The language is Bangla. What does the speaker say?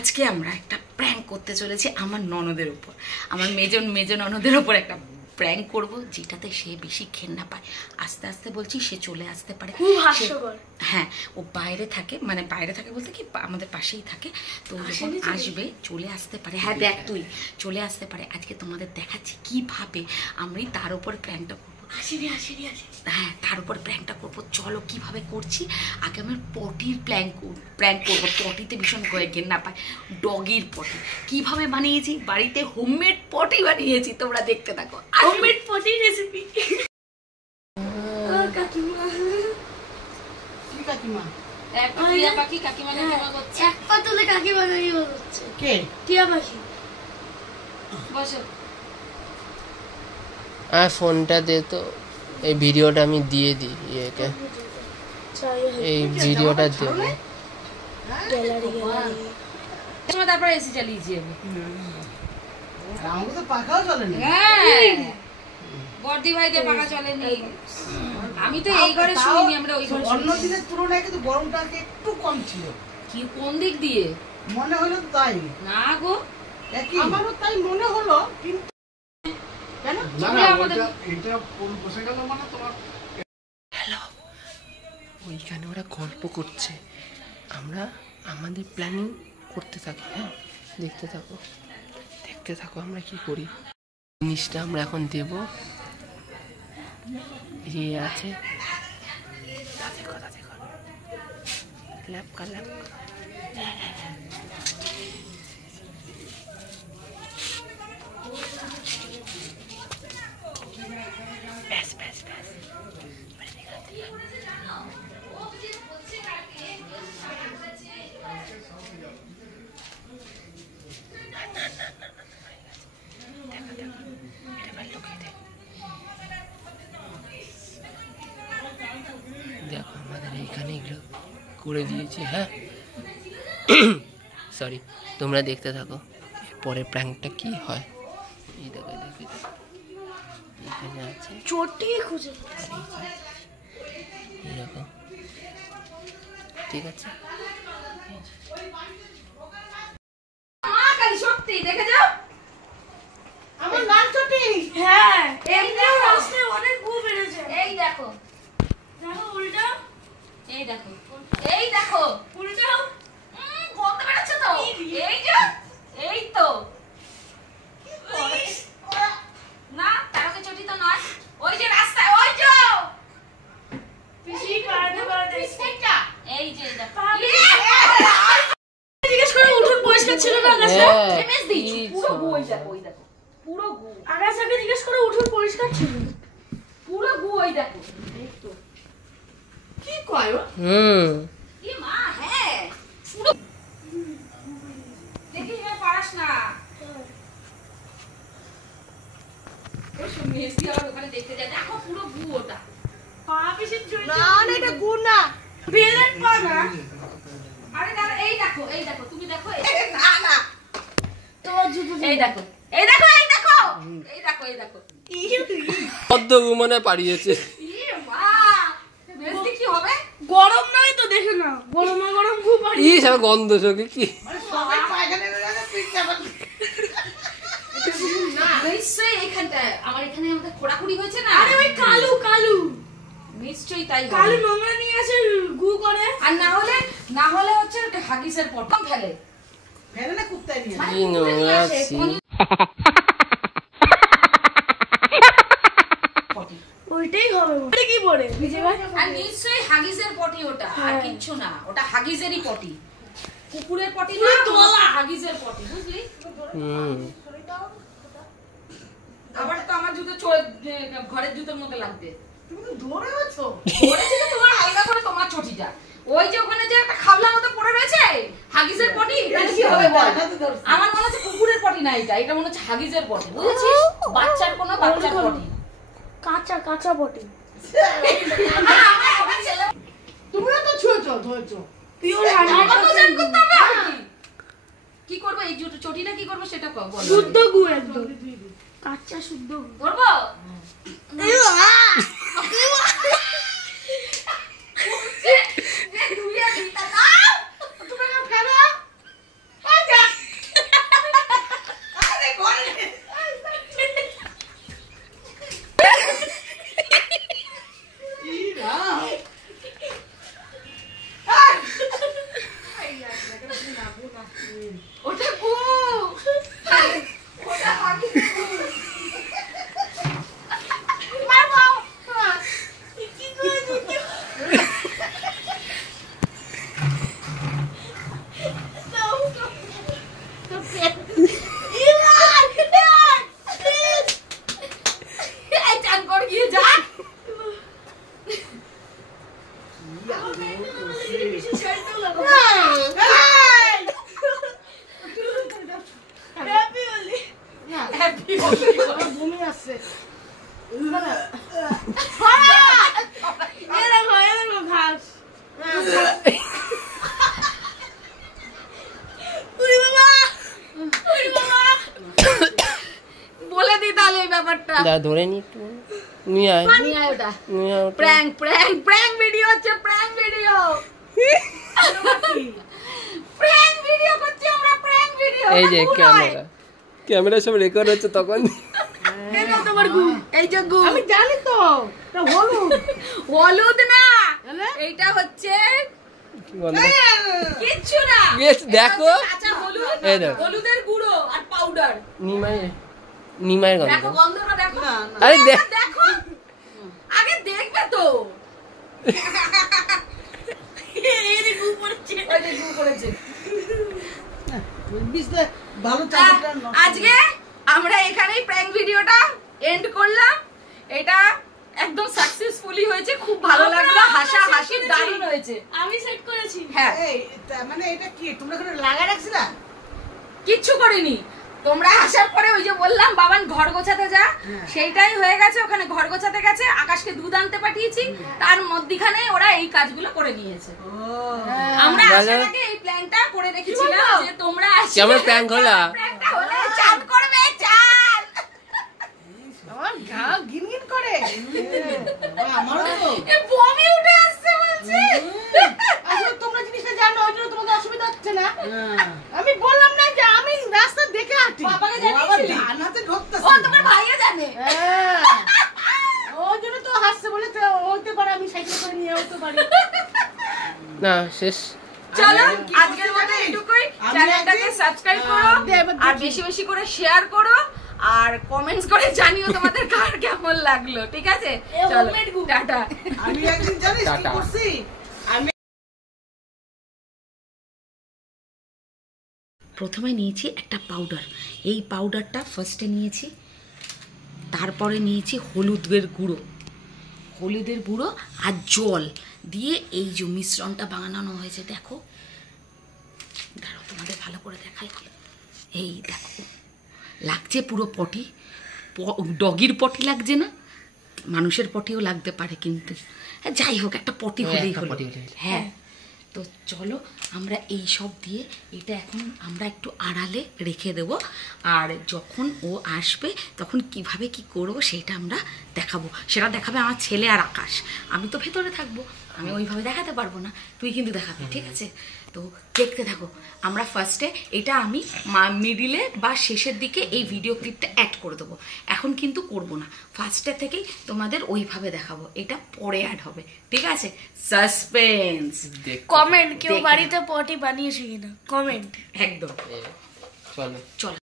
আজকে আমরা একটা প্র্যাঙ্ক করতে চলেছি আমার ননদের উপর, আমার মেজ ননদের উপর একটা প্র্যাঙ্ক করব, যেটাতে সে বেশি ঘেন্না পায়। আস্তে আস্তে বলছি সে চলে আসতে পারে। খুব হাস্যকর। হ্যাঁ, ও বাইরে থাকে, মানে বাইরে থাকে বলতে কি আমাদের পাশেই থাকে, তো যখন আসবে চলে আসতে পারে। হ্যাঁ দেখ, তুই চলে আসতে পারে। আজকে তোমাদের দেখাচ্ছি কিভাবে আমি তার উপর প্র্যাঙ্কটা করবো। হ্যাঁ, তার উপর প্র্যাঙ্কটা করবো। চলো কিভাবে করছি। আগে আমি পটির প্র্যাঙ্ক করবো। পটিতে ভীষণ ঘেন্না পায়, ডগির পটি কিভাবে বানিয়েছি, বাড়িতে হোমমেড পটি বানিয়েছি, তোমরা দেখতে থাকো। হোমমেড পটি রেসিপি। কাকিমা কি কাকিমা? এক টিয়া পাখি কাকিমা করছে। এক পা তুলে কাকিমা করছে। কে? টিয়া পাখি। বসো। ফোনটা দে তো, এই ভিডিওটা আমি দিয়ে দিই ইয়েকে, এই ভিডিওটা দেবো। তারপরে এসি চালিয়েছি আমি। আমাকে তো পাখাও চলেনি। বর্দি ভাইদের পাখা চলেনি। আমি তো এই ঘরে শুইনি, আমরা ওই ঘরে। অন্য দিনের তুলনায় কিন্তু গরমটা একটু কম ছিল। কি কোন দিক দিয়ে মনে হলো তাই? না গো, আমারও তাই মনে হলো, কিন্তু ওইখানে ওরা গল্প করছে, আমরা আমাদের প্ল্যানিং করতে থাকি। হ্যাঁ, দেখতে থাকো আমরা কি করি। জিনিসটা আমরা এখন দেব, ইয়ে আছে, দেখো ল্যাপকা দেখো আমাদের এইখানে এগুলো করে দিয়েছি। হ্যাঁ সরি, তোমরা দেখতে থাকো পরে প্র্যাঙ্কটা কি হয়। এই দেখো এখানে আছে চোরটি খুঁজে এরকম, ঠিক আছে। সত্যি দেখে যাও আমার লাল চটি। হ্যাঁ, এই দেখো আসলে অনেক গু বেড়েছে। এই দেখো উল্টাও, এই দেখো উল্টাও। বলতে পেরেছো তো? এই তো না, তারকে চটি তো নয়। ওই যে রাস্তায়, ওই যে পিসি পাড়াতে এই যে দেখো। জিজ্ঞেস করে উঠোন পরিষ্কার ছিল না আকাশটা? এমএস দিচ্ছি পুরো গু। ওই দেখো পুরো গু। আকাশটাকে জিজ্ঞেস করে উঠোন পরিষ্কার ছিল? পুরো গু। ওই দেখো কি কয় ও? এ মা, হ্যাঁ পুরো। দেখি এবার পারাস না। ওই শুনে এসি আবার ওখানে দেখতে যায়, দেখো পুরো গু ওটা। পা পিসির চটি না না, এটা গু না, বেলের পা না। আরে দাঁড়া, এই দেখো তুমি দেখো। না তোমার জুতো এই দেখো পদ্ম ঘুমানে পাড়িয়েছে। কি হবে? গরম নয় তো, দেখে না গরম গু পাড়ি। ই সব গন্ধ চোখে কি সবাই পায়খানা পিঠ চাপা। নিশ্চয়ই এইখানটায় আমার এখানে আমাদের খোঁড়াখুড়ি হয়েছে না। আরে ওই কালু নিশ্চয়ই তাই কালু নোংরা নিয়ে আসে গু করে। আর না হলে হচ্ছে হাগিসের পটম ফেলে না কুত্তায় নিয়ে কি নোংরা ছি। ওইটাই হবে। ওটা কি পড়ে ভিজে ভাই? আর নিশ্চয়ই হাগিসের পটি ওটা, আর কিচ্ছু না। ওটা হাগিসেরই পটি, কুকুরের পটি না, তোলা হাগিসের পটি, বুঝলি? আবার তো আমার জুতো ঘরের জুতোর মতো লাগবে। তুমি তো ধরে আছো। ধরেছি তো তোমার আলাদা করে তোমার চটিটা। ওই যে ওখানে যে একটা খাবলার মতো পড়ে রয়েছে হাগিসের পটি, তাহলে কি হবে বল? আমার মনে হচ্ছে কুকুরের পটি না, এটা মনে হচ্ছে হাগিসের পটি, বুঝেছিস? বাচ্চার পটি, কাঁচা পটি। তুমিও তো ধরেছো। পিওর কি করবো এই চটিটা, কি করবো সেটা বল। শুদ্ধ গু, একদম কাঁচা শুদ্ধ গু করবো। তুমি ওটা গু ওটা পাখি মার বাবা কি করে চান কর গিয়ে যা বমি আসছে ঘাস বলে দি তাহলে এই ব্যাপারটা ধরে নি একটু নিয়ে আয় নিয়ে আয় ওটা নিয়ে আয় ওটা। প্র্যাঙ্ক প্র্যাঙ্ক প্র্যাঙ্ক ভিডিও হচ্ছে প্র্যাঙ্ক ভিডিও প্র্যাঙ্ক ভিডিও করছি আমরা প্র্যাঙ্ক ভিডিও এই যে ক্যামেরা সব রেকর্ড হচ্ছে তখন এই নাও তোমার গু এই যে গু আমি জানি তো এটা হলুদ হলুদ না তাহলে? এইটা হচ্ছে কি বলে? কিচ্ছু না Yes, দেখো। এটা হচ্ছে কাঁচা হলুদ এই দেখো। হলুদের গুঁড়ো আর পাউডার নিমায়ের গন্ধ দেখো গন্ধটা দেখো না, আরে দেখো আগে দেখবে তো এই গু পড়ছে ওই যে গু পড়েছে বিস্তার ভালো চাকরিটা নষ্ট আজকে আমরা এখানেই প্র্যাঙ্ক ভিডিওটা এন্ড করলাম এটা একদম সাকসেসফুলি হয়েছে খুব ভালো লাগলো হাসা হাসি দারুণ হয়েছে আমি সেট করেছি হ্যাঁ এই মানে এটা কি তোমরা করে লাগা রাখছিলা কিচ্ছু করিনি তোমরা আসার পরে ওই যে বললাম বাবান ঘর গোছাতে যা সেইটাই হয়ে গেছে ওখানে ঘর গোছাতে গেছে আকাশকে দুধ আনতে পাঠিয়েছি তার মধ্যখানে ওরা এই কাজগুলো করে নিয়েছে আমরা আসার আগে এই প্ল্যানটা করে রেখেছিলাম যে তোমরা আসবে কেমন prank হলো? প্র্যাঙ্কটা হলে চান করবে চান আমার গা গিনগিন করে আমারও তো এ বমি উঠে আসছে বলছে আসলে তোমরা জিনিসটা জানো ওই জন্য তোমাদের অসুবিধা হচ্ছে না আমি বললাম না যে আমি রাস্তা দেখে হাঁটি বাবাকে জানিয়েছিলি? জানাতে ঢুকতেছি ও তোমার ভাইয়া জানে ওই জন্য তো হাসছে বলে তো হতে পারে আমি সাইকেল করে নিয়ে হতে পারি না শেষ চলো আজকের মতো এটুকুই আমি চ্যানেলটাকে একদিন, সাবস্ক্রাইব করো এবার আর দেখি। বেশি বেশি করে শেয়ার করো আর কমেন্টস করে জানিও তোমাদের কার কেমন লাগলো ঠিক আছে চলো টাটা আমি একদিন জানিস কি টাটা। করছি আমি প্রথমে নিয়েছি একটা পাউডার এই পাউডারটা ফার্স্টে নিয়েছি তারপরে নিয়েছি হলুদের গুঁড়ো আর জল দিয়ে এই যে মিশ্রণটা বানানো হয়েছে দেখো দাঁড়াও তোমাদের ভালো করে দেখাই এই দেখো লাগছে পুরো পটি ডগির পটি লাগছে না মানুষের পটিও লাগতে পারে কিন্তু যাই হোক একটা পটি হলেই একটা হলো পটি হলেই হলো। হ্যাঁ তো চলো আমরা এই সব দিয়ে এটা এখন আমরা একটু আড়ালে রেখে দেব আর যখন ও আসবে তখন কিভাবে কি করব সেটা আমরা দেখাবো সেটা দেখাবে আমার ছেলে আর আকাশ আমি তো ভেতরে থাকবো আমি ওইভাবে দেখাতে পারবো না তুই কিন্তু দেখাবি ঠিক আছে তো দেখতে থাকো আমরা ফার্স্টে এটা আমি মিডিলে বা শেষের দিকে এই ভিডিও ক্লিপটা অ্যাড করে দেবো এখন কিন্তু করব না ফার্স্টে থেকেই তোমাদের ওইভাবে দেখাবো এটা পরে অ্যাড হবে ঠিক আছে সাসপেন্স কমেন্ট কেউ দেখবে। বাড়িতে পটি বানিয়েছে কিনা কমেন্ট একদম চলো চলো